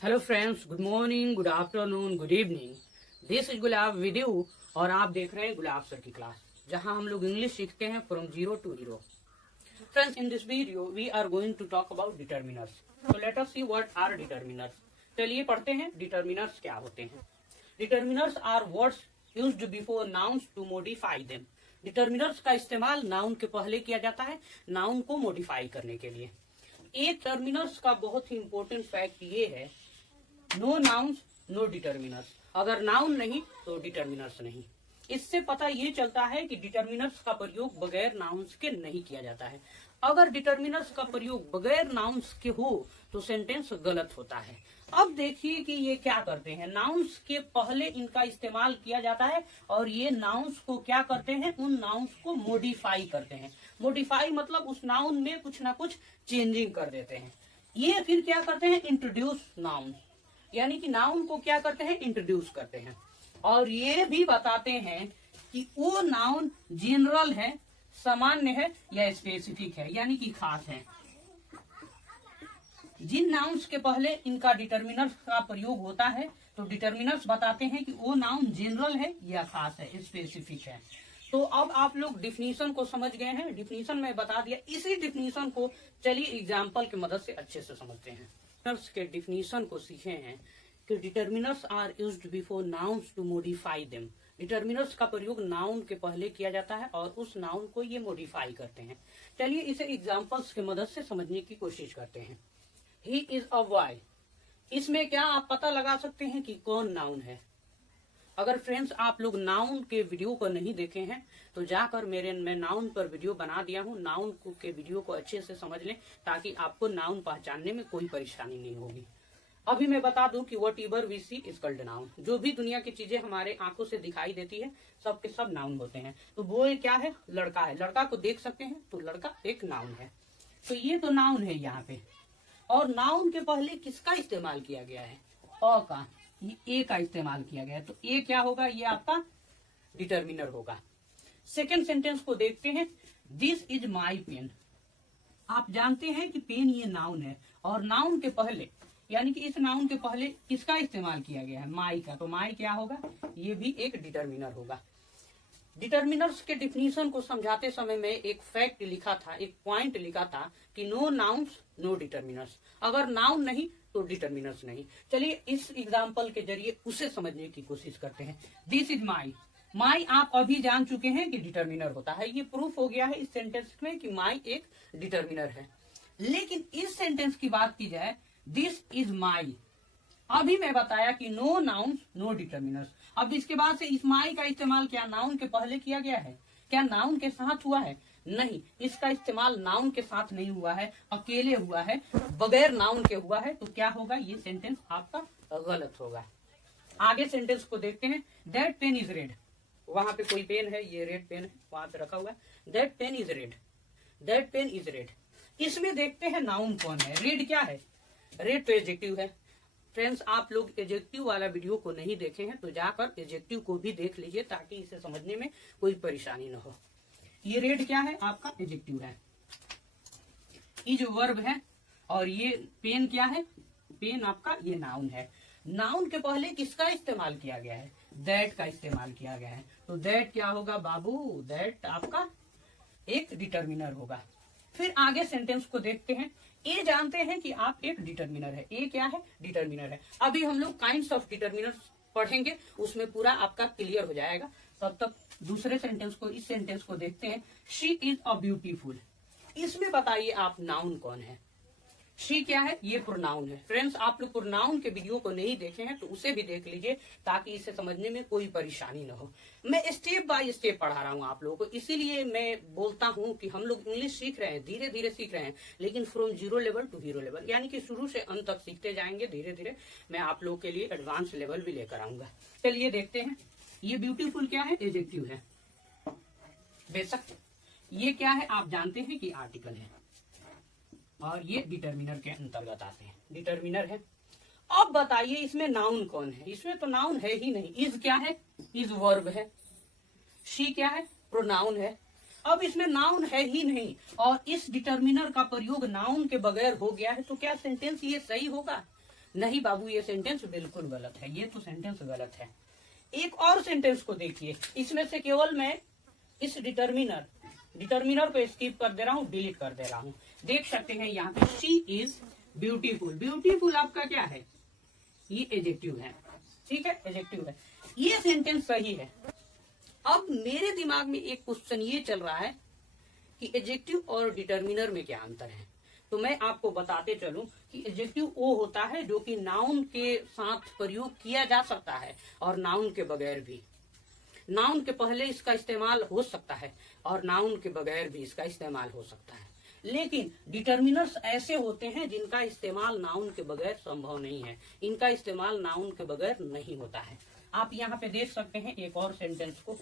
Hello friends, good morning, good afternoon, good evening. This is gulab with you और आप देख रहे हैं गुलाब सर की क्लास, जहां हम लोग इंग्लिश सीखते हैं from zero to hero. Friends, in this video we are going to talk about determiners. So let us see what are determiners. चलिए पढ़ते हैं डिटर्मिनर्स क्या होते हैं। Determiners are words used before nouns to modify them. Determiners का इस्तेमाल noun के पहले किया जाता है नाउन को मॉडिफाई करने के लिए। एक टर्मिनर्स का बहुत ही इंपॉर्टेंट फैक्ट ये है, नो नाउन्स नो डिटर्मिनर्स। अगर नाउन नहीं तो डिटर्मिनर्स नहीं। इससे पता ये चलता है कि डिटर्मिनर्स का प्रयोग बगैर नाउन्स के नहीं किया जाता है। अगर डिटर्मिनर्स का प्रयोग बगैर नाउन्स के हो तो सेंटेंस गलत होता है। अब देखिए कि ये क्या करते हैं, नाउन्स के पहले इनका इस्तेमाल किया जाता है और ये नाउन्स को क्या करते हैं, उन नाउन्स को मॉडिफाई करते हैं। मॉडिफाई मतलब उस नाउन में कुछ ना कुछ चेंजिंग कर देते हैं। ये फिर क्या करते हैं, इंट्रोड्यूस नाउन, यानी कि नाउन को क्या करते हैं, इंट्रोड्यूस करते हैं। और ये भी बताते हैं कि वो नाउन जनरल है, सामान्य है या स्पेसिफिक है, यानी कि खास है। जिन नाउन्स के पहले इनका डिटर्मिनर्स का प्रयोग होता है तो डिटर्मिनर्स बताते हैं कि वो नाउन जनरल है या खास है, स्पेसिफिक है। तो अब आप लोग डिफिनीशन को समझ गए हैं। डिफिनीशन में बता दिया। इसी डिफिनीशन को चलिए एग्जाम्पल की मदद से अच्छे से समझते हैं। डिटर्मिनर्स के डिफिनीशन को सीखे हैं कि determiners are used before nouns to modify them. Determiners का प्रयोग नाउन के पहले किया जाता है और उस नाउन को ये मॉडिफाई करते हैं। चलिए इसे एग्जाम्पल्स की मदद से समझने की कोशिश करते हैं। ही इज अ बॉय, इसमें क्या आप पता लगा सकते हैं कि कौन नाउन है। अगर फ्रेंड्स आप लोग नाउन के वीडियो को नहीं देखे हैं तो जाकर मैं नाउन पर वीडियो बना दिया हूँ। नाउन के वीडियो को अच्छे से समझ लें ताकि आपको नाउन पहचानने में कोई परेशानी नहीं होगी। अभी मैं बता दूं कि whatever we see is called noun. जो भी दुनिया की चीजें हमारे आंखों से दिखाई देती है सब के सब नाउन होते हैं। तो बॉय क्या है, लड़का है। लड़का को देख सकते हैं तो लड़का एक नाउन है। तो ये तो नाउन है यहाँ पे। और नाउन के पहले किसका इस्तेमाल किया गया है, अ का, ये ए का इस्तेमाल किया गया है। तो ए क्या होगा, ये आपका डिटर्मिनर होगा। सेकेंड सेंटेंस को देखते हैं। This is my pen. आप जानते हैं कि पेन ये नाउन है और नाउन के पहले यानी कि इस नाउन के पहले किसका इस्तेमाल किया गया है, माई का। तो माई क्या होगा, ये भी एक डिटर्मिनर होगा। डिटर्मिनर्स के डिफिनीशन को समझाते समय में एक फैक्ट लिखा था, एक पॉइंट लिखा था कि नो नाउन्स नो डिटर्मिनर्स। अगर नाउन नहीं तो डिटर्मिनर्स नहीं। चलिए इस एग्जाम्पल के जरिए उसे समझने की कोशिश करते हैं। दिस इज माई। माई आप अभी जान चुके हैं कि डिटर्मिनर होता है। ये प्रूफ हो गया है इस सेंटेंस में कि माई एक डिटर्मिनर है। लेकिन इस सेंटेंस की बात की जाए, दिस इज माई, अभी मैं बताया कि नो नाउन नो डिटर्मिनर्स। अब इसके बाद से इस माई का इस्तेमाल क्या नाउन के पहले किया गया है, क्या नाउन के साथ हुआ है? नहीं, इसका इस्तेमाल नाउन के साथ नहीं हुआ है, अकेले हुआ है, बगैर नाउन के हुआ है। तो क्या होगा, ये सेंटेंस आपका गलत होगा। आगे सेंटेंस को देखते हैं। That pain is red. वहां पे कोई पेन है, ये रेड पेन है, वहां पे रखा हुआ है। That pain is red. That pain is red. इसमें देखते हैं नाउन कौन है। रेड क्या है, रेड तो एडजेक्टिव है। फ्रेंड्स आप लोग एडजेक्टिव वाला वीडियो को नहीं देखे हैं तो जाकर एडजेक्टिव को भी देख लीजिए ताकि इसे समझने में कोई परेशानी न हो। ये रेड क्या है, आपका एडजेक्टिव है। इज वर्ब है और ये पेन क्या है, पेन आपका ये नाउन है। नाउन के पहले किसका इस्तेमाल किया गया है, दैट का इस्तेमाल किया गया है। तो दैट क्या होगा बाबू, दैट आपका एक डिटर्मिनर होगा। फिर आगे सेंटेंस को देखते हैं। ए जानते हैं कि आप एक डिटर्मिनर है। ए क्या है, डिटर्मिनर है। अभी हम लोग काइंड्स ऑफ डिटर्मिनर पढ़ेंगे, उसमें पूरा आपका क्लियर हो जाएगा। तब तक दूसरे सेंटेंस को, इस सेंटेंस को देखते हैं। She is a beautiful. इसमें बताइए आप नाउन कौन है। शी क्या है, ये प्रोनाउन है। फ्रेंड्स आप लोग प्रोनाउन के वीडियो को नहीं देखे हैं तो उसे भी देख लीजिए ताकि इसे समझने में कोई परेशानी न हो। मैं स्टेप बाय स्टेप पढ़ा रहा हूँ आप लोगों को, इसीलिए मैं बोलता हूँ कि हम लोग इंग्लिश सीख रहे हैं, धीरे धीरे सीख रहे हैं, लेकिन from zero level to hero level, यानी कि शुरू से अंत तक सीखते जाएंगे धीरे धीरे। मैं आप लोग के लिए एडवांस लेवल भी लेकर आऊंगा। चलिए देखते हैं। ये ब्यूटीफुल क्या है, एडजेक्टिव है बेशक। ये क्या है, आप जानते हैं कि आर्टिकल है और ये डिटर्मिनर के अंतर्गत आते हैं, डिटर्मिनर है। अब बताइए इसमें नाउन कौन है। इसमें तो नाउन है ही नहीं। इज क्या है, इज वर्ब है। शी क्या है, प्रोनाउन है। अब इसमें नाउन है ही नहीं और इस डिटर्मिनर का प्रयोग नाउन के बगैर हो गया है तो क्या सेंटेंस ये सही होगा? नहीं बाबू, ये सेंटेंस बिल्कुल गलत है, ये तो सेंटेंस गलत है। एक और सेंटेंस को देखिए, इसमें से केवल मैं इस डिटर्मिनर को स्किप कर दे रहा हूँ, डिलीट कर दे रहा हूँ। देख सकते हैं यहाँ पे शी इज ब्यूटीफुल। ब्यूटीफुल आपका क्या है? ये एडजेक्टिव है, ठीक है, एडजेक्टिव है। ये सेंटेंस सही है। अब मेरे दिमाग में एक क्वेश्चन ये चल रहा है कि एडजेक्टिव और डिटर्मिनर में क्या अंतर है। तो मैं आपको बताते चलूं कि एडजेक्टिव वो होता है जो कि नाउन के साथ प्रयोग किया जा सकता है और नाउन के बगैर भी। नाउन के पहले इसका इस्तेमाल हो सकता है और नाउन के बगैर भी इसका इस्तेमाल हो सकता है। लेकिन डिटर्मिनर्स ऐसे होते हैं जिनका इस्तेमाल नाउन के बगैर संभव नहीं है, इनका इस्तेमाल नाउन के बगैर नहीं होता है। आप यहाँ पे देख सकते हैं एक और सेंटेंस को,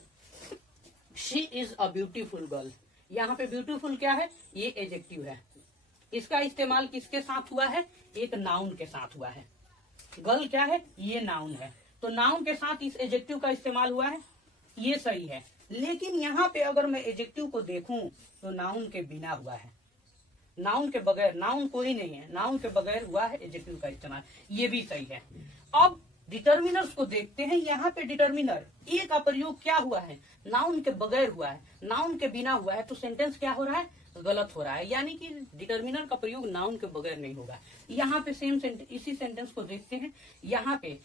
she is a beautiful girl. यहाँ पे ब्यूटीफुल क्या है? ये एडजेक्टिव है। इसका इस्तेमाल किसके साथ हुआ है? एक नाउन के साथ हुआ है। गर्ल क्या है? ये नाउन है। तो नाउन के साथ इस एडजेक्टिव का इस्तेमाल हुआ है, ये सही है। लेकिन यहाँ पे अगर मैं एडजेक्टिव को देखूं तो नाउन के बिना हुआ है, नाउन के बगैर। नाउन कोई नहीं है, नाउन के बगैर हुआ है एडजेक्टिव का इस्तेमाल, ये भी सही है। अब डिटर्मिनर्स को देखते हैं। यहाँ पे डिटर्मिनर ए का प्रयोग क्या हुआ है? नाउन के बगैर हुआ है, नाउन के बिना हुआ है। तो सेंटेंस क्या हो रहा है? गलत हो रहा है, यानी कि डिटर्मिनर का प्रयोग नाउन के बगैर नहीं होगा। यहाँ पे इसी सेंटेंस को देखते हैं। यहाँ पे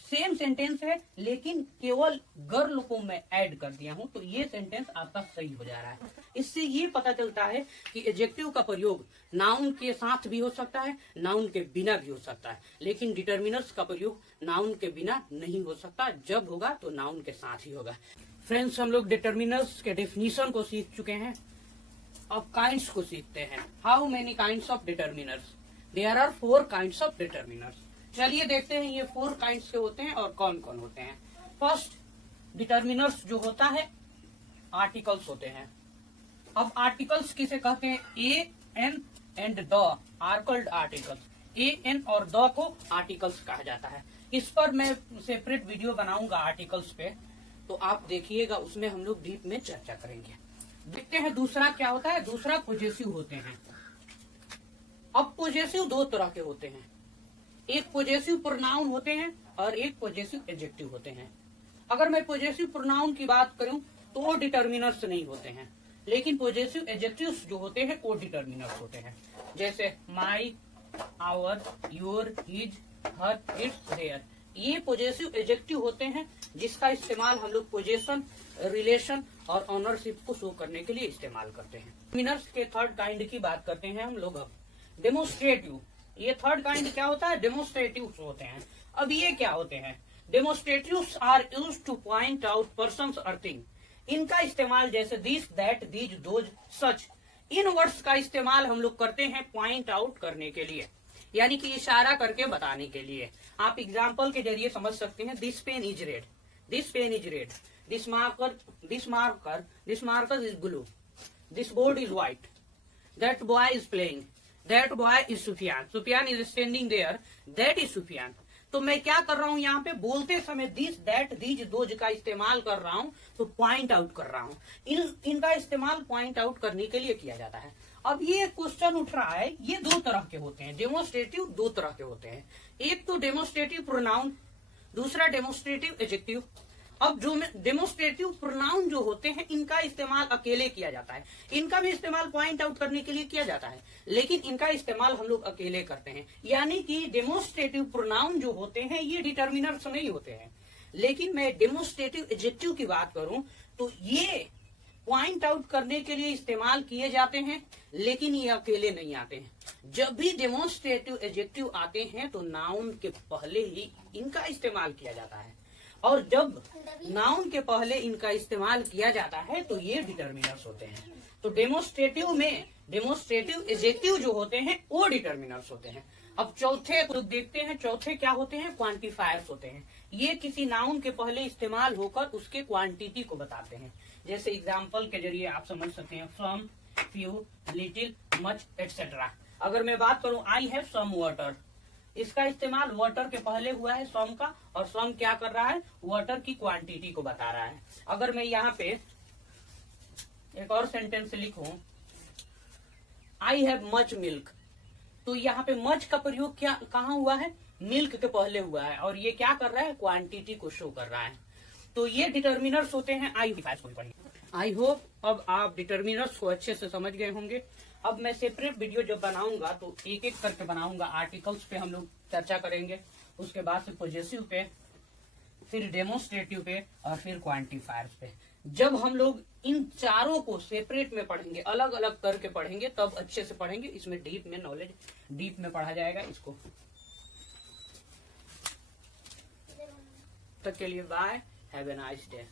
सेम सेंटेंस है लेकिन केवल गर्ल को मैं ऐड कर दिया हूं, तो ये सेंटेंस आपका सही हो जा रहा है। इससे ये पता चलता है कि एडजेक्टिव का प्रयोग नाउन के साथ भी हो सकता है, नाउन के बिना भी हो सकता है, लेकिन डिटर्मिनर्स का प्रयोग नाउन के बिना नहीं हो सकता। जब होगा तो नाउन के साथ ही होगा। फ्रेंड्स, हम लोग डिटर्मिनर्स के डेफिनेशन को सीख चुके हैं। अब काइंड्स को सीखते हैं। How many kinds of determiners? There are 4 kinds of determiners. चलिए देखते हैं ये 4 काइंड्स के होते हैं और कौन कौन होते हैं। फर्स्ट, डिटर्मिनर्स जो होता है आर्टिकल्स होते हैं। अब आर्टिकल्स किसे कहते हैं? A, an and the are called articles. A, an और द को आर्टिकल्स कहा जाता है। इस पर मैं सेपरेट वीडियो बनाऊंगा आर्टिकल्स पे, तो आप देखिएगा, उसमें हम लोग डीप में चर्चा करेंगे। देखते हैं दूसरा क्या होता है। दूसरा पोजेसिव होते हैं। अब पोजेसिव 2 तरह के होते हैं, एक पोजेसिव प्रोनाउन होते हैं और एक पोजेसिव एडजेक्टिव होते हैं। अगर मैं पोजेसिव प्रोनाउन की बात करूं तो वो डिटर्मिनर्स नहीं होते हैं, लेकिन पोजेसिव एडजेक्टिव्स जो होते हैं वो डिटर्मिनर्स होते हैं। जैसे my, our, your, his, her, its, their, ये पोजेसिव एडजेक्टिव होते हैं जिसका इस्तेमाल हम लोग पोजेशन, रिलेशन और ऑनरशिप को शो करने के लिए इस्तेमाल करते हैं। डिटर्मिनर्स के थर्ड काइंड की बात करते हैं हम लोग। अब डेमोस्ट्रेटिव, ये थर्ड काइंड क्या होता है? डेमोस्ट्रेटिव्स होते हैं। अब ये क्या होते हैं? Demonstratives are used to point out persons और थिंग। इनका इस्तेमाल जैसे this, that, these, those, such, इन वर्ड्स का इस्तेमाल हम लोग करते हैं पॉइंट आउट करने के लिए, यानी कि इशारा करके बताने के लिए। आप एग्जाम्पल के जरिए समझ सकते हैं। This pen is red, this pen is red, this marker is blue, this board is white, that boy is playing, that boy is Sufiyan, Sufiyan is standing there, that is Sufiyan. तो मैं क्या कर रहा हूं? यहाँ पे बोलते समय दिस, दैट, दीज, दोज का इस्तेमाल कर रहा हूं, तो पॉइंट आउट कर रहा हूं। इनका इस्तेमाल पॉइंट आउट करने के लिए किया जाता है। अब ये क्वेश्चन उठ रहा है, ये 2 तरह के होते हैं। डेमोस्ट्रेटिव 2 तरह के होते हैं, एक तो डेमोस्ट्रेटिव प्रोनाउन, दूसरा डेमोस्ट्रेटिव एडजेक्टिव। अब जो डेमोस्ट्रेटिव प्रोनाउन जो होते हैं इनका इस्तेमाल अकेले किया जाता है, इनका भी इस्तेमाल पॉइंट आउट करने के लिए किया जाता है, लेकिन इनका इस्तेमाल हम लोग अकेले करते हैं। यानी कि डेमोस्ट्रेटिव प्रोनाउन जो होते हैं ये डिटर्मिनर्स नहीं होते हैं। लेकिन मैं डेमोस्ट्रेटिव एडजेक्टिव की बात करूं तो ये पॉइंट आउट करने के लिए इस्तेमाल किए जाते हैं, लेकिन ये अकेले नहीं आते हैं। जब भी डेमोस्ट्रेटिव एडजेक्टिव आते हैं तो नाउन के पहले ही इनका इस्तेमाल किया जाता है, और जब नाउन के पहले इनका इस्तेमाल किया जाता है तो ये डिटर्मिनर्स होते हैं। तो डेमोस्ट्रेटिव में डेमोस्ट्रेटिव एडजेक्टिव जो होते हैं वो डिटर्मिनर्स होते हैं। अब चौथे को देखते हैं। चौथे क्या होते हैं? क्वांटिफायर्स होते हैं। ये किसी नाउन के पहले इस्तेमाल होकर उसके क्वांटिटी को बताते हैं। जैसे एग्जाम्पल के जरिए आप समझ सकते हैं, सम, फ्यू, लिटिल, मच, एटसेट्रा। अगर मैं बात करूं आई हैव सम वाटर, इसका इस्तेमाल वाटर के पहले हुआ है सम का, और सम क्या कर रहा है? वाटर की क्वांटिटी को बता रहा है। अगर मैं यहाँ पे एक और सेंटेंस लिखूं, आई हैव मच मिल्क, तो यहाँ पे मच का प्रयोग क्या कहाँ हुआ है? मिल्क के पहले हुआ है, और ये क्या कर रहा है, क्वांटिटी को शो कर रहा है। तो ये डिटर्मिनर्स होते हैं। आई होप अब आप डिटर्मिनर्स को अच्छे से समझ गए होंगे। अब मैं सेपरेट वीडियो जब बनाऊंगा तो एक एक करके बनाऊंगा। आर्टिकल्स पे हम लोग चर्चा करेंगे, उसके बाद से पॉजेसिव पे, फिर डेमोन्स्ट्रेटिव पे, और फिर क्वांटिफायर्स पे। जब हम लोग इन चारों को सेपरेट में पढ़ेंगे, अलग अलग करके पढ़ेंगे, तब अच्छे से पढ़ेंगे। इसमें डीप में नॉलेज डीप में पढ़ा जाएगा इसको। तक के लिए bye, have a nice day.